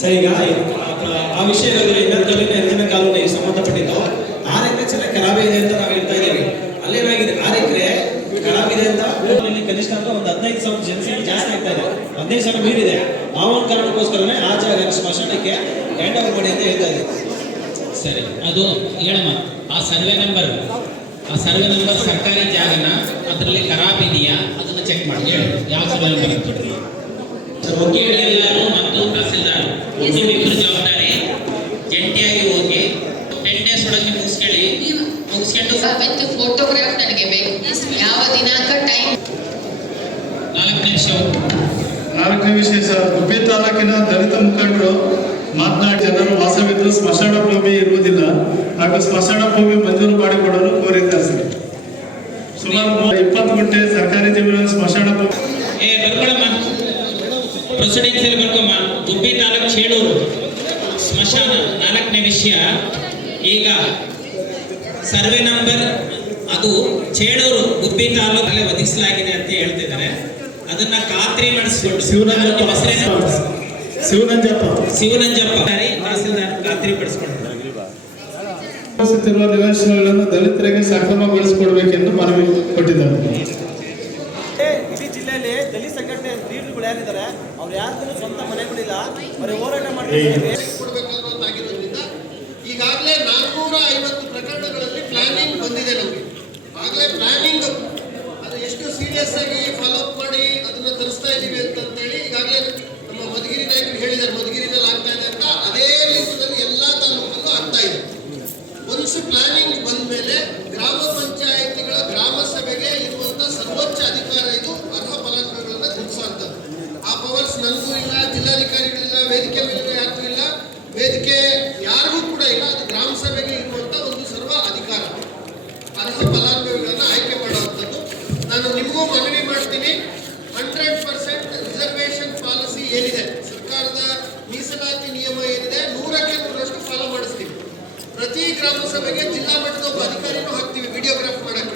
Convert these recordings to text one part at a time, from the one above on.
ಸರಿ ಈಗ ಆ- ವಿಷಯದಲ್ಲಿ ಇನ್ನೊಂದಲ್ಲಿ ಹೆಚ್ಚಿನ ಕಾಲದಲ್ಲಿ ಸಂಬಂಧಪಟ್ಟಿದ್ದು. ಆರು ಎಕರೆ ಚೆನ್ನಾಗಿ ಖರಾಬಿ ಇದೆ ಅಂತ ನಾವು ಹೇಳ್ತಾ ಇದ್ದೀವಿ. ಅಲ್ಲೇನಾಗಿದೆ? ಆರು ಎಕರೆ ಕರಾವಿದೆ ಅಂತ ಊರಲ್ಲಿ ಕನಿಷ್ಠ ಅಂದ್ರೆ ಒಂದು ಹದಿನೈದು ಸಾವಿರ ಜನಸಂಖ್ಯೆ ಜಾಸ್ತಿ ಆಗ್ತಾ ಇದೆ. ಹದಿನೈದು ಸಾವಿರ ಮೀರಿದೆ. ಆ ಒಂದು ಕಾರಣಕ್ಕೋಸ್ಕರನೇ ಆ ಜಾಗ ಸ್ಮಶಾನಕ್ಕೆ ಹ್ಯಾಂಡ್ ಓವರ್ ಮಾಡಿ ಅಂತ ಹೇಳ್ತಾ ಇದ್ದೀವಿ. ಸರಿ ಅದು ಹೇಳಮ್ಮ. ಆ ಸರ್ವೆ ನಂಬರ್ ಆ ಸರ್ವೆ ನಂಬರ್ ಸರ್ಕಾರಿ ಜಾಗನ ಅದರಲ್ಲಿ ಖರಾಬ್ ಇದೆಯಾ? ಅದನ್ನ ಚೆಕ್ ಮಾಡಿ. ಹೇಳಿ. ಯಾವ ಸರ್ವೆ ನಂಬರ್ ಸರ್ ಒಂದು ಕೇಳಿ ಮತ್ತು ತಹಸೀಲ್ದಾರ್. ನಿಮ್ಮಿಬ್ಬರು ಜವಾಬ್ದಾರಿ ಜಂಟಿಯಾಗಿ ಹೋಗಿ ಟೆನ್ ಡೇಸ್ ಒಳಗೆ ಮುಗಿಸ್ಕೊಳ್ಳಿ. ಮುಗಿಸ್ಕೊಂಡು ವಿತ್ ಫೋಟೋಗ್ರಾಫ್ ನನಗೆ ಬೇಕು. ಯಾವ ದಿನಾಂಕ ಟೈಮ್ ನಾಲ್ಕು ನಿಮಿಷ. ನಾಲ್ಕನೇ ವಿಷಯ ಸರ್. ಗುಬ್ಬಿ ತಾಲೂಕಿನ ದಲಿತ ಮುಖಂಡರು ಮಾತನಾಡಿ ಜನರು ವಾಸವಿದ್ದು ಸ್ಮಶಾನ ಭೂಮಿ ಇರುವುದಿಲ್ಲ. ಹಾಗೂ ಸ್ಮಶಾನ ಭೂಮಿ ಮಂಜೂರು ಮಾಡಿಕೊಡಲು ಕೋರಿದ್ದಾರೆ ಸರ್. ಸುಮಾರು ಇಪ್ಪತ್ತು ಗುಂಟೆ ಸರ್ಕಾರಿ ಜಮೀನು ಸ್ಮಶಾನ ಭೂಮಿ. ಏ ಬರ್ಕೊಳಮ್ಮ. ಪ್ರೊಸೀಡಿಂಗ್ಸ್ ಅಲ್ಲಿ ಬರ್ಕೊಮ್ಮ ಗುಬ್ಬಿ ತಾಲೂಕ್ ಚೇಳೂರು ಸ್ಮಶಾನ ನಾಲ್ಕನೇ ವಿಷಯ. ಈಗ ಸರ್ವೆ ನಂಬರ್ ಅದು ಚೇಳೂರು ಗುಬ್ಬಿ ತಾಲೂಕಲ್ಲಿ ಒದಗಿಸಲಾಗಿದೆ ಅಂತ ಹೇಳ್ತಿದ್ದಾರೆ. ಅದನ್ನ ಖಾತ್ರಿ ಮಾಡಿಸ್ಕೊಂಡು ಶಿವನಂಜಪ್ಪ. ಶಿವನಂಜಪ್ಪ. ಶಿವನಂಜಪ್ಪ. ತಹಸೀಲ್ದಾರ್ ಖಾತ್ರಿ ಪಡಿಸ್ಕೊಂಡು. ವಾಸಿಸುತ್ತಿರುವ ನಿವಾಸಿಗಳನ್ನು ದಲಿತರಿಗೆ ಸಕ್ರಮಗೊಳಿಸಿಕೊಡ್ಬೇಕೆಂದು ಮನವಿ ಕೊಟ್ಟಿದ್ದಾರೆ. ಜಿಲ್ಲೆಯಲ್ಲಿ ದಲಿತ ಸಂಘಟನೆ ಲೀಡರ್ಗಳು ಯಾರಿದ್ದಾರೆ ಅವ್ರು ಯಾರಿಗೂ ಸ್ವಂತ ಮನೆಗಳಿಲ್ಲ ಅವ್ರಿಗೆ ಹೋರಾಟ ಕೊಡಬೇಕಾಗಿರೋದ್ರಿಂದ ಈಗಾಗಲೇ ನಾಲ್ಕೂರ ಐವತ್ತು ಪ್ರಕರಣಗಳಲ್ಲಿ ಪ್ಲಾನಿಂಗ್ ಬಂದಿದೆ ನಮಗೆ. ಆಗಲೇ ಪ್ಲಾನಿಂಗ್ ಅದು ಎಷ್ಟು ಸೀರಿಯಸ್ ಆಗಿ ಫಾಲೋ ಅಪ್ ಮಾಡಿ ಅದನ್ನ ತರಿಸ್ತಾ ಇದ್ದೀವಿ ಅಂತಂತೇಳಿ ಈಗಾಗಲೇ ನಮ್ಮ ಮಧುಗಿರಿ ನಾಯಕರು ಹೇಳಿದ್ದಾರೆ. ಮಧುಗಿರಿನಲ್ಲಿ ಆಗ್ತಾ ಇದೆ ಅಂತ ಅದೇ ರೀತಿಯಲ್ಲಿ ಎಲ್ಲ ತಾಲೂಕಲ್ಲೂ ಆಗ್ತಾ ಇದೆ. ಒನ್ಸ್ ಪ್ಲಾನಿಂಗ್ ಬಂದ ಮೇಲೆ ಗ್ರಾಮ ಪಂಚಾಯತಿಗಳ ಗ್ರಾಮ ಸಭೆಗೆ ಇರುವಂತ ಸರ್ವೋಚ್ಚ ಅಧಿಕಾರ ಇದು ಅರ್ಹ ಫಲಾನುಭವಿಗಳನ್ನ ಗುರುತಿಸುವಂಥದ್ದು ಆ ಪವರ್ಸ್ ನನಗೂ ಇಲ್ಲ ಜಿಲ್ಲಾಧಿಕಾರಿಗಳಿಲ್ಲ ವೇದಿಕೆ ಮೇಲೆ ಯಾರಿಗೂ ಇಲ್ಲ ವೇದಿಕೆ ಯಾರಿಗೂ ಕೂಡ ಇಲ್ಲ. ಅದು ಗ್ರಾಮ ಸಭೆಗೆ ಇರುವಂತ ಒಂದು ಸರ್ವ ಅಧಿಕಾರ. ಅರ್ಹ ಫಲಾನುಭವಿಗಳನ್ನ ಆಯ್ಕೆ ಮಾಡುವಂಥದ್ದು. ನಾನು ನಿಮಗೂ ಮನವಿ ಮಾಡ್ತೀನಿ. ಹಂಡ್ರೆಡ್ ಪರ್ಸೆಂಟ್ ರಿಸರ್ವೇಷನ್ ಪಾಲಿಸಿ ಏನಿದೆ? ಸರ್ಕಾರದ ಮೀಸಲಾತಿ ನಿಯಮ ಏನಿದೆ? ನೂರಕ್ಕೆ ನೂರಷ್ಟು ಫಾಲೋ ಮಾಡಿಸ್ತೀವಿ. ಪ್ರತಿ ಗ್ರಾಮ ಸಭೆಗೆ ಜಿಲ್ಲಾ ಮಟ್ಟದ ಒಬ್ಬ ಅಧಿಕಾರಿನೂ ಹಾಕ್ತೀವಿ. ವಿಡಿಯೋಗ್ರಾಫ್ ಮಾಡಕ್ಕೆ.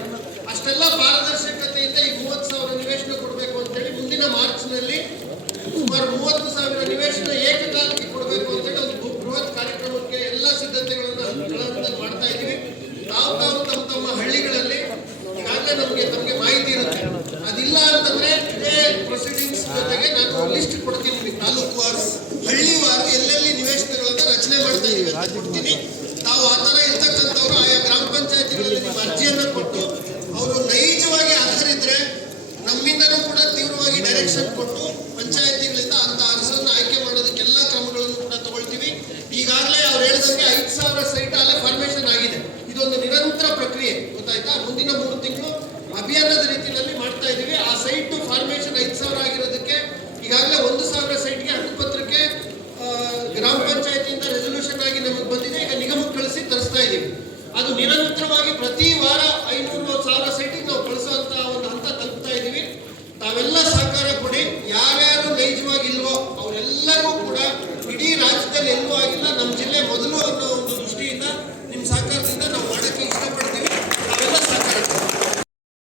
ಈಗಾಗಲೇ ನಮಗೆ ತಮಗೆ ಮಾಹಿತಿ ಇರುತ್ತೆ. ಅದಿಲ್ಲ ಅಂತಂದ್ರೆ ಇದೇ ಪ್ರೊಸೀಡಿಂಗ್ಸ್ ಜೊತೆಗೆ ನಾನು ಲಿಸ್ಟ್ ಕೊಡ್ತೀನಿ ನಿಮಗೆ ತಾಲೂಕು ವಾರು ಹಳ್ಳಿ ವಾರು ಎಲ್ಲೆಲ್ಲಿ ನಿವೇಶನಗಳನ್ನ ರಚನೆ ಮಾಡ್ತಾ ಅಂತ ಕೊಡ್ತೀನಿ. ಐದು ಸಾವಿರ ಆಗಿರೋದಕ್ಕೆ ಈಗಾಗಲೇ ಒಂದು ಸಾವಿರ ಸೈಟ್ಗೆ ಹಕ್ಕುಪತ್ರಕ್ಕೆ ಪತ್ರಕ್ಕೆ ಗ್ರಾಮ ಪಂಚಾಯತಿಯಿಂದ ರೆಸೊಲ್ಯೂಷನ್ ಆಗಿ ನಮಗೆ ಬಂದಿದೆ. ಈಗ ನಿಗಮಕ್ಕೆ ಕಳಿಸಿ ತರಿಸ್ತಾ ಇದ್ದೀವಿ ಅದು ನಿರಂತರವಾಗಿ ಪ್ರತಿ ವಾರ ಐನೂರು ಸಾವಿರ ಸೈಟಿಗೆ ನಾವು ಕಳಿಸುವಂತಹ ಒಂದು ಹಂತ ತಲುಪ್ತಾ ಇದ್ದೀವಿ ತಾವೆಲ್ಲ